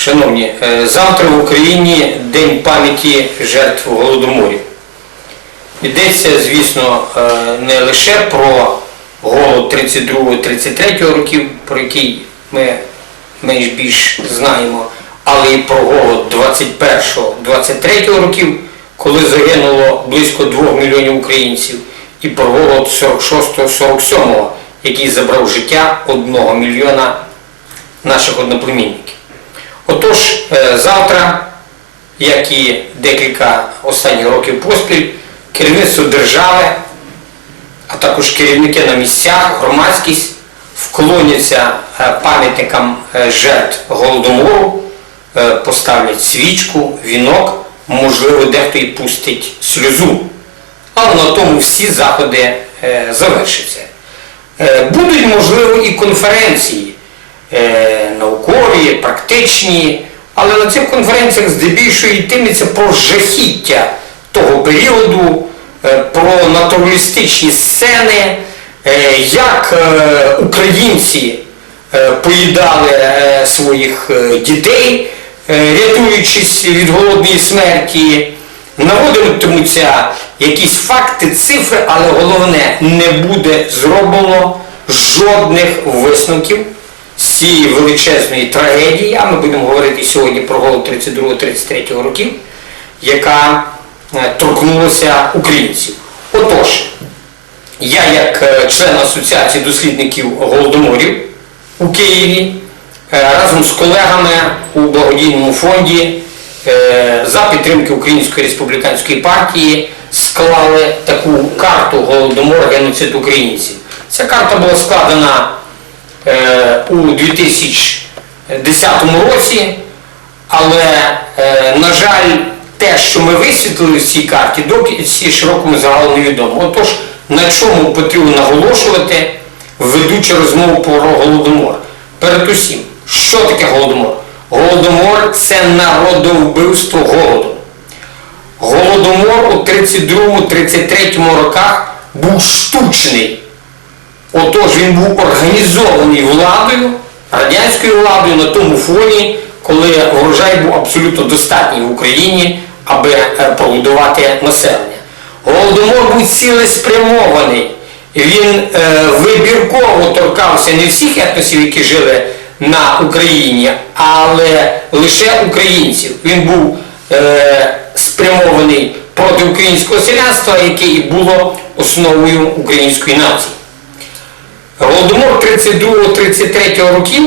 Шановні, е, завтра в Україні День пам'яті жертв Голодоморів. Йдеться, звісно, е, не лише про голод 32-33 років, про який ми менш більш знаємо, але і про голод 21-23 років, коли загинуло близько 2 мільйонів українців, і про голод 46-47, який забрав життя 1 мільйона наших одноплемінників. Отож, е, завтра, як і декілька останніх років поспіль, керівництво держави, а також керівники на місцях, громадськість вклоняться е, пам'ятникам е, жертв Голодомору, поставлять свічку, вінок, можливо, дехто і пустить сльозу. Але на тому всі заходи завершаться. Будуть, можливо, і конференції наукові, практичні, але на цих конференціях здебільшого йтиметься про жахіття того періоду, е, про натуралістичні сцени, е, як е, українці поїдали своїх дітей, рятуючись від голодної смерті. Наводитимуться якісь факти, цифри, але головне, не буде зроблено жодних висновків цієї величезної трагедії, а ми будемо говорити сьогодні про голод 32-33 років, яка е, торкнулася українців. Отож, я як е, член Асоціації дослідників голодоморів у Києві е, разом з колегами у благодійному фонді за підтримки Української республіканської партії склали таку карту голодомору геноцид українців. Ця карта була складена у 2010 році, але, е, на жаль, те, що ми висвітлили в цій карті, доки широкому загалу невідомо. Отож, на чому потрібно наголошувати, ведучи розмову про голодомор. Передусім, що таке голодомор? Голодомор це народовбивство голоду. Голодомор у 32-33 роках був штучний. Отож він був організований владою, радянською владою на тому фоні, коли врожай був абсолютно достатній в Україні, аби е, прогодувати населення. Голодомор був цілеспрямований. Він е, вибірково торкався не всіх етносів, які жили на Україні, але лише українців. Він був е, спрямований проти українського селянства, яке і було основою української нації. Голодомор 32-33 років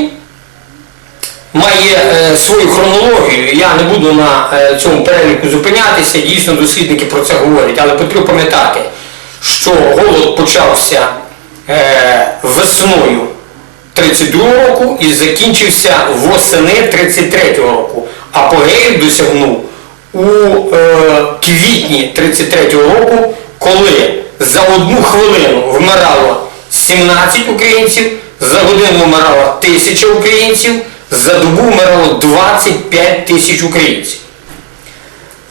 має е, свою хронологію. Я не буду на е, цьому переліку зупинятися, дійсно дослідники про це говорять, але потрібно пам'ятати, що голод почався е, весною 32 року і закінчився восени 33 року. Апогею досягнув у е, квітні 33 року, коли за одну хвилину вмирало 17 українців, за годину вмирало 1000 українців, за добу вмирало 25 тисяч українців.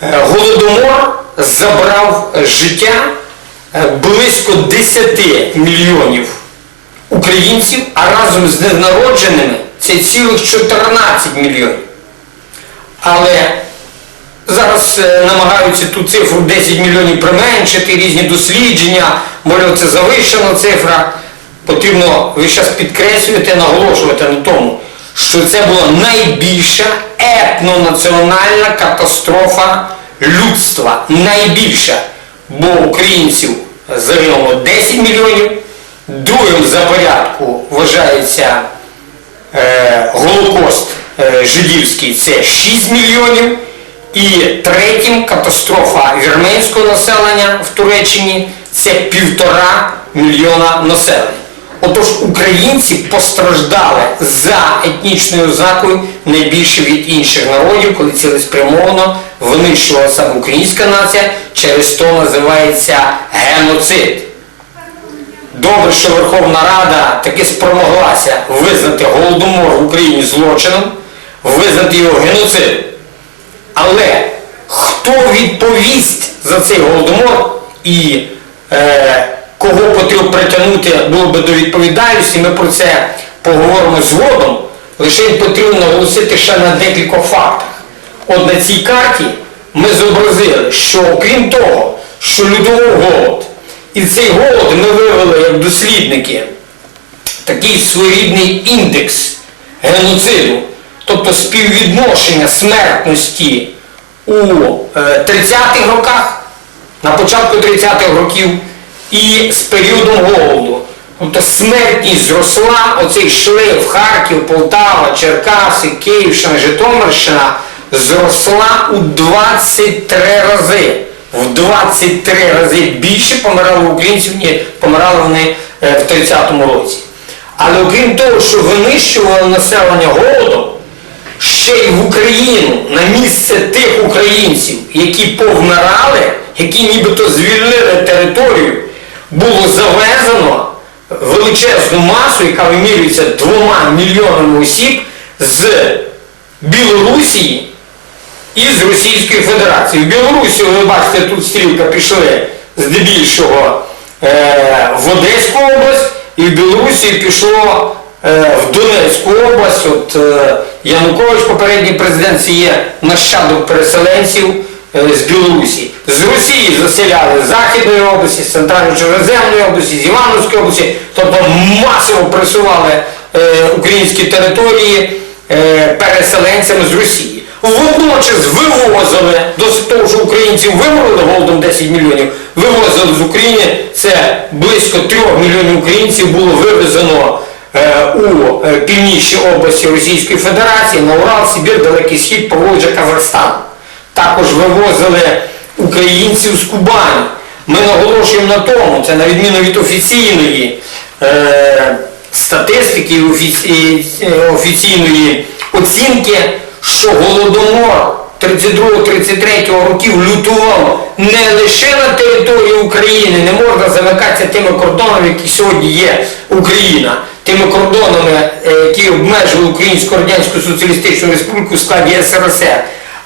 Е, Голодомор забрав життя е, близько 10 мільйонів українців, а разом з ненародженими це цілих 14 мільйонів. Але зараз е, намагаються ту цифру 10 мільйонів применшити, різні дослідження, мовляв, це завищена цифра. Потрібно весь час підкреслювати, наголошувати на тому, що це була найбільша етнонаціональна катастрофа людства. Найбільша. Бо українців загинуло 10 мільйонів, другим за порядку вважається е, Голокост е, жидівський це 6 мільйонів. І третім катастрофа вірменського населення в Туреччині це півтора мільйона населення. Отож українці постраждали за етнічною ознакою найбільше від інших народів, коли цілеспрямовано винищувала саме українська нація, через то називається геноцид. Добре, що Верховна Рада таки спромоглася визнати Голодомор в Україні злочином, визнати його геноцидом. Але хто відповість за цей голодомор і е, кого потрібно притягнути було би до відповідальності, ми про це поговоримо згодом. лише потрібно наголосити ще на декількох фактах. От на цій карті ми зобразили, що окрім того, що лютував голод, і цей голод ми вивели як дослідники такий своєрідний індекс геноциду, тобто співвідношення смертності у е, 30-х роках, на початку 30-х років і з періодом голоду. Тобто смертність зросла, оцей шлейф Харків, Полтава, Черкаси, Київщина, Житомирщина зросла у 23 рази. В 23 рази більше помирало українців, ніж помирали вони е, в 30-му році. Але окрім того, що винищували населення голодом, ще й в Україну на місце тих українців, які повмирали, які нібито звільнили територію, було завезено величезну масу, яка вимірюється двома мільйонами осіб з Білорусі і з Російської Федерації. В Білорусі, ви бачите, тут стрілка пішли здебільшого е, в Одеську область, і в Білорусі пішло е, в Донецьку область. От е, Янукович, попередній президент, є нащадок переселенців з Білорусі. З Росії заселяли з Західної області, з Центрально-Чорноземної області, з Івановської області, тобто масово присували е, українські території е, переселенцями з Росії. Водночас вивозили, досить того, що українців виморили голодом 10 мільйонів, вивозили з України, це близько 3 мільйонів українців було вивезено е, у е, північній області Російської Федерації, на Урал, Сибір, Далекий Схід, Поволжя, Казахстан. Також вивозили українців з Кубані. Ми наголошуємо на тому, це на відміну від офіційної е, статистики, офіці- е, офіційної оцінки, що голодомор 32-33 років лютував не лише на території України, не можна замикатися тими кордонами, які сьогодні є Україна, тими кордонами, е, які обмежували Українську Радянську Соціалістичну Республіку в складі СРСР,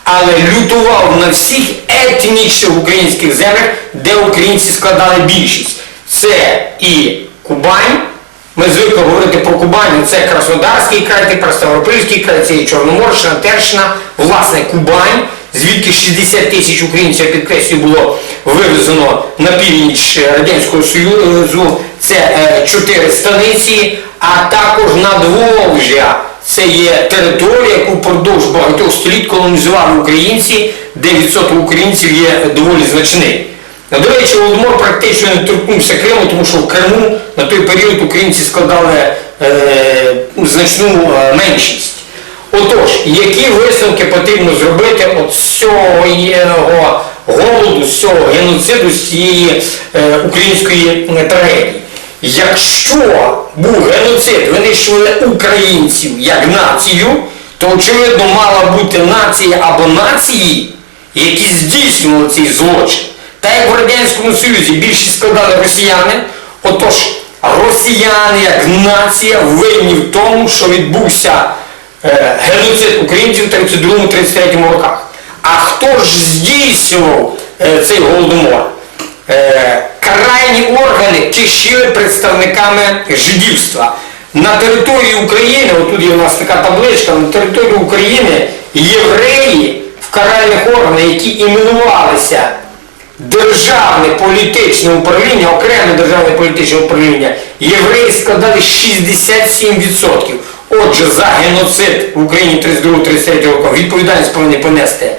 але лютував на всіх етнічних українських землях, де українці складали більшість. Це і Кубань, ми звикли говорити про Кубань, це Краснодарський край, тепер Ставропольський край, це і Чорноморщина, Терщина, власне Кубань, звідки 60 тисяч українців, я підкреслюю, було вивезено на північ Радянського Союзу, це е, чотири станиці, а також Надволжя. Це є територія, яку впродовж багатьох століть колонізували українці, де відсоток українців є доволі значний. До речі, Володимир практично не торкнувся Криму, тому що в Криму на той період українці складали е, значну е, меншість. Отож, які висновки потрібно зробити от цього голоду, з цього геноциду, з цієї е, української трагедії? Якщо був геноцид, винищували українців як націю, то очевидно мала бути нація або нації, які здійснювали цей злочин. Та як в Радянському Союзі більшість складали росіяни, отож росіяни як нація винні в тому, що відбувся е, геноцид українців в 32-33 роках. А хто ж здійснював е, цей голодомор? Е, каральні органи кишіли представниками жидівства. На території України, отут є у нас така табличка, на території України євреї в каральних органах, які іменувалися державне політичне управління, окреме державне політичне управління, євреї складали 67%. Отже, за геноцид в Україні 32-33 року відповідальність повинні понести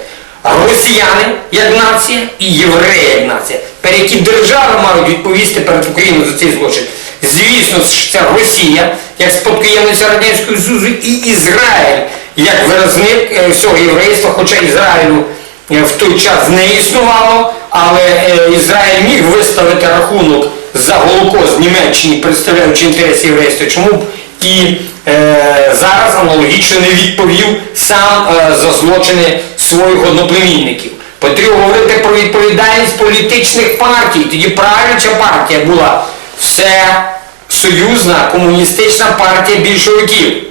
росіяни як нація і євреї як нація. Перед які держави мають відповісти перед Україною за цей злочин. Звісно, це Росія, як спадкоємниця Радянського Союзу, і Ізраїль, як виразник е, всього єврейства, хоча Ізраїлю е, в той час не існувало, але е, Ізраїль міг виставити рахунок за Голокост Німеччині, представляючи інтереси єврейства. Чому б і е, зараз аналогічно не відповів сам е, за злочини своїх одноплемінників. Потрібно говорити про відповідальність політичних партій. Тоді правляча партія була все союзна комуністична партія більшовиків.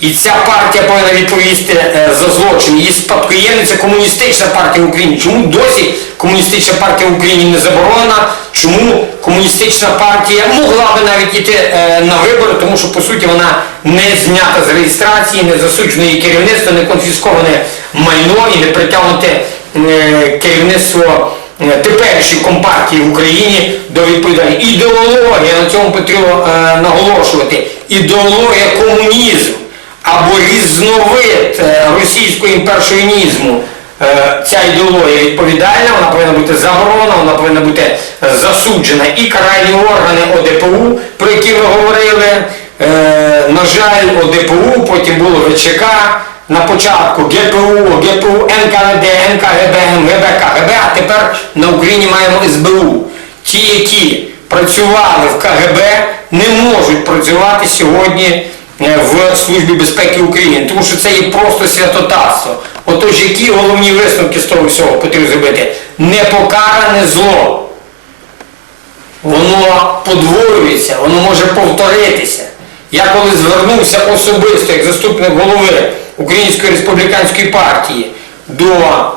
І ця партія повинна відповісти е, за злочин. Її спадкоємниця комуністична партія в Україні. Чому досі комуністична партія в Україні не заборонена? Чому комуністична партія могла би навіть іти е, на вибори, тому що по суті вона не знята з реєстрації, не засуджене її керівництво, не конфісковане майно і не притягнуте керівництво е, теперішньої компартії в Україні до відповідальності. Ідеологія, на цьому потрібно е, наголошувати, ідеологія комунізму або різновид е, російського імпершовінізму. Е, Ця ідеологія відповідальна, вона повинна бути заборонена, вона повинна бути е, засуджена. І каральні органи ОДПУ, про які ви говорили, е, на жаль, ОДПУ, потім було ВЧК, на початку ГПУ, ГПУ, НКВД, НКГБ, МГБ, КГБ, а тепер на Україні маємо СБУ. Ті, які працювали в КГБ, не можуть працювати сьогодні е, в Службі безпеки України, тому що це є просто святотатство. Отож, які головні висновки з того всього потрібно зробити? Непокаране зло. Воно подвоюється, воно може повторитися. Я коли звернувся особисто як заступник голови Української республіканської партії до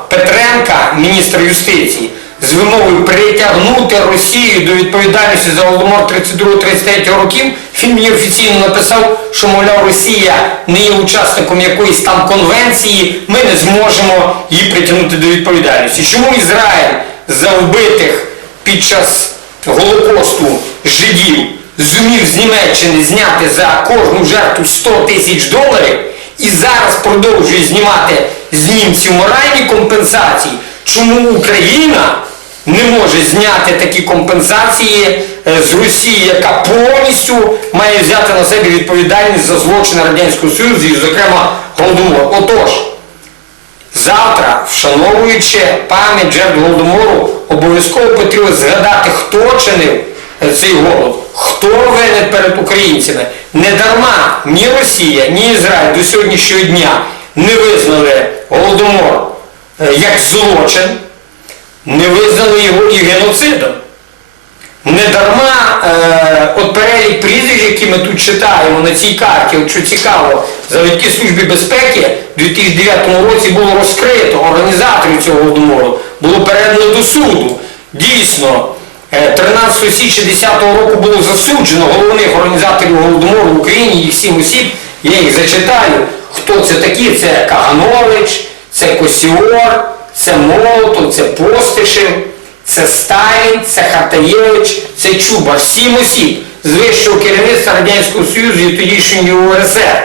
Петренка, міністра юстиції, з вимогою притягнути Росію до відповідальності за Голодомор 32-33 років, він мені офіційно написав, що, мовляв, Росія не є учасником якоїсь там конвенції, ми не зможемо її притягнути до відповідальності. Чому Ізраїль за вбитих під час Голокосту жидів зумів з Німеччини зняти за кожну жертву 100 тисяч доларів і зараз продовжує знімати з німців моральні компенсації, чому Україна не може зняти такі компенсації е, з Росії, яка повністю має взяти на себе відповідальність за злочини Радянського Союзу і, зокрема, Голодомор. Отож, Завтра, вшановуючи пам'ять жертв Голодомору, обов'язково потрібно згадати, хто чинив цей голод, хто винен перед українцями. Не дарма ні Росія, ні Ізраїль до сьогоднішнього дня не визнали Голодомор е, як злочин, не визнали його і геноцидом. Не дарма е, от перелік прізвищ, які ми тут читаємо на цій карті, от що цікаво, завдяки Службі безпеки в 2009 році було розкрито організаторів цього голодомору, було передано до суду. Дійсно, е, 13 січня 10 року було засуджено головних організаторів голодомору в Україні, їх сім осіб, я їх зачитаю. Хто це такі? Це Каганович, це Косіор, це Молотов, це Постишев. Це Сталін, це Хатаєвич, це Чубар, сім осіб з вищого керівництва Радянського Союзу і тодішньої УРСР.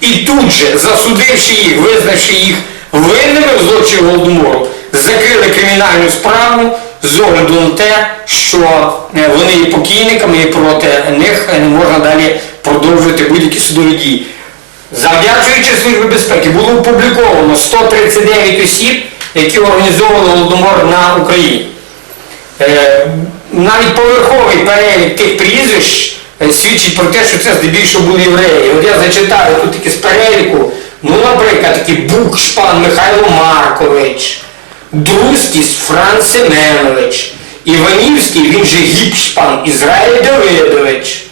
І тут же, засудивши їх, визнавши їх винними в злочині Голодомору, закрили кримінальну справу з огляду на те, що е, вони є покійниками і проти них не можна далі продовжувати будь-які судові дії. Завдячуючи Службі безпеки, було опубліковано 139 осіб, які організовували Голодомор на Україні. Е, навіть поверховий перелік тих прізвищ е, свідчить про те, що це здебільшого були євреї. От я зачитаю тут таки з переліку, ну, наприклад, такий Букшпан Михайло Маркович, Друзькіс Франц Семенович, Іванівський, він же Гіпшпан Ізраїль Давидович,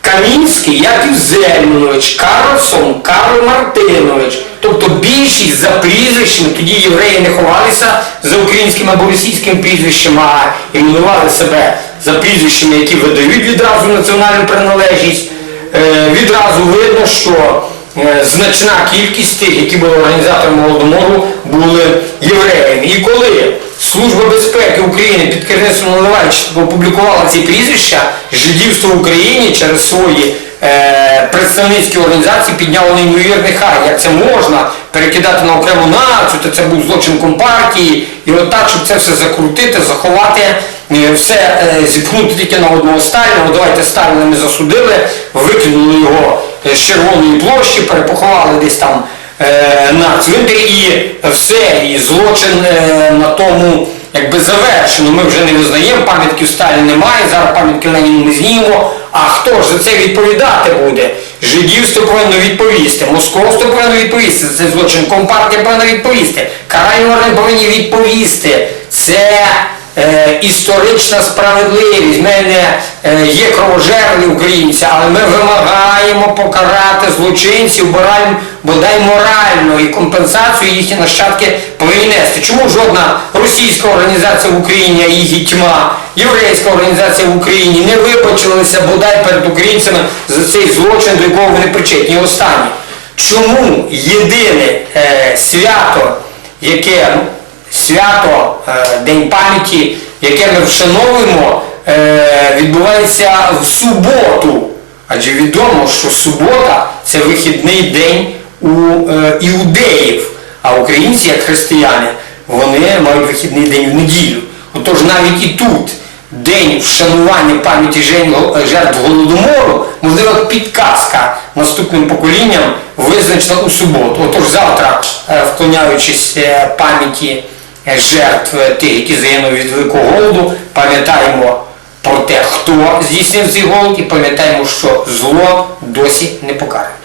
Камінський, Яків Зельманович, Карлсон, Карл Мартинович. Тобто більшість за прізвищами, тоді євреї не ховалися за українським або російським прізвищем, а іменували себе за прізвищами, які видають відразу національну приналежність. Е, відразу видно, що значна кількість тих, які були організаторами Голодомору, були євреями. І коли Служба безпеки України під керівництвом Наливайчика опублікувала ці прізвища, жидівство в Україні через свої е, представницькі організації підняло неймовірний хай. Як це можна перекидати на окрему націю, то це був злочин компартії. І от так, щоб це все закрутити, заховати, е, все е, зіпхнути тільки на одного Сталіна. Давайте Сталіна ми засудили, викинули його е, з Червоної площі, перепоховали десь там е, на цвинтарі і все, і злочин е, на тому якби завершено. Ми вже не визнаємо, пам'ятків Сталіна немає, зараз пам'ятки Леніну ми знімемо. А хто ж за це відповідати буде? Жидівство повинно відповісти, московство повинно відповісти за цей злочин, компартія повинна відповісти, каральні органи повинні відповісти. Це е, історична справедливість, в мене е, є кровожерли українці, але ми вимагаємо покарати злочинців, бодай, бодай морально і компенсацію їхні нащадки повинні. Чому жодна російська організація в Україні, їх тьма, єврейська організація в Україні не вибачилися бодай перед українцями за цей злочин, до якого вони причетні? І останнє. Чому єдине е, свято, яке свято е, День пам'яті, яке ми вшановуємо, е, відбувається в суботу? Адже відомо, що субота це вихідний день у е, іудеїв, а українці, як християни, вони мають вихідний день в неділю. Отож навіть і тут день вшанування пам'яті жертв Голодомору, можливо, підказка наступним поколінням визначена у суботу. Отож завтра, вклоняючись пам'яті жертв тих, які загинули від великого голоду, пам'ятаємо про те, хто здійснив цей голод, і пам'ятаємо, що зло досі не покаране.